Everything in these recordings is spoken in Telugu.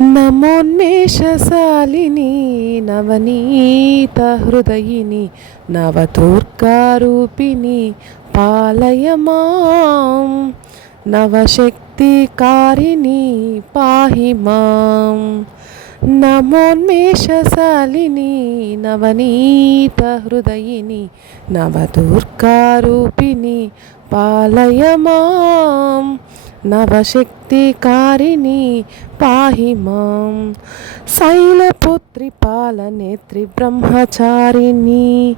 నమోన్మేషశాలిని నవనీతహృదయిని నవదుర్గారూపిణి పాలయ మాం నవశక్తికారిణి పాహి మాం. నమోన్మేషశాలిని నవనీతహృదయిని నవదుర్గారూపిణి పాలయ మాం నవశక్తికారిణి పాహి మాం. శైలపుత్రి పాలనేత్రి బ్రహ్మచారిణి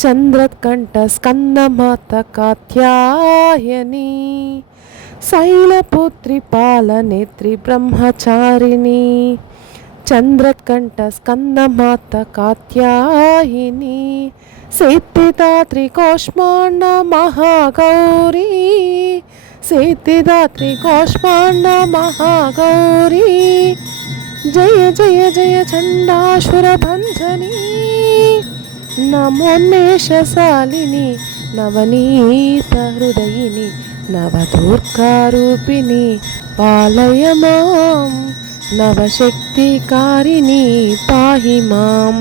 చంద్రకంఠ స్కందమాత కాత్యాయని. శైలపుత్రి పాలనేత్రి బ్రహ్మచారిణి చంద్రకంఠ స్కందమాత కాత్యాయిని. సిద్ధిదాత్రి కోష్మాండ మహాగౌరీ సిద్ధిదాత్రి కోష్మాండ మహాగౌరీ. జయ జయ జయ చండాసురభంజని నమోన్మేషశాలిని నవనీతహృదయిని నవదుర్గారూపిణి పాలయ మాం నవశక్తికారిణి పాహి మాం.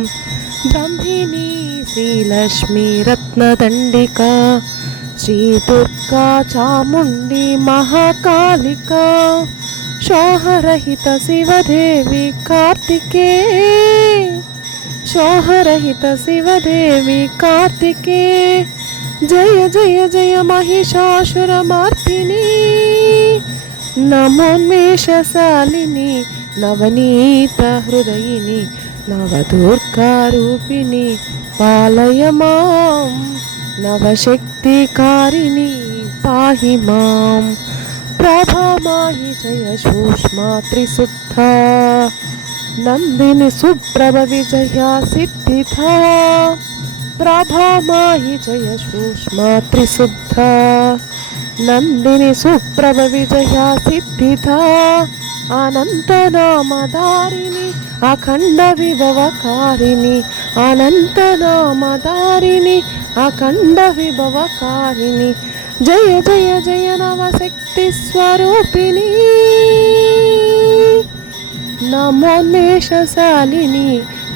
బ్రహ్మిణి శ్రీలక్ష్మీ రత్నదండికా శ్రీ దుర్గా చాముండి మహాకాళికా శోహరహిత శివదేవి కార్తికే శోహరహిత శివదేవి కార్తికే. జయ జయ జయ మహిషాసురమర్దిని నమోన్మేషశాలిని నవనీతహృదయిని నవదుర్గారూపిణి పాలయ మాం నవశక్తికారిణి పాహి మాం. ప్రభామాహి జయ సూక్ష్మా త్రిశుద్ధా నందిని సుప్రభ విజయ సిద్ధిధా. ప్రభామాహి జయ సూక్ష్మా త్రిశుద్ధా నందిని సుప్రభ విజయ సిద్ధిధా. అనంతనామధారిణి అఖండ విభవకారిణి అనంతనామధారిణి అఖండ విభవకారిణి. జయ జయ జయ నవశక్తి స్వరూపిణి నమోన్మేషశాలిని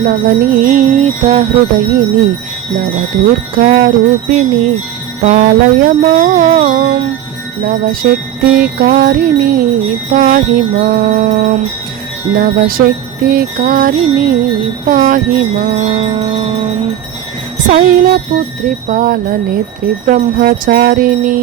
నవనీతహృదయిని నవదుర్గారూపిణి పాలయ మాం నవశక్తికారిణి పాహి మాం నవశక్తికారిణి పాహి మాం. శైలపుత్రి పాలనేత్రి బ్రహ్మచారిణి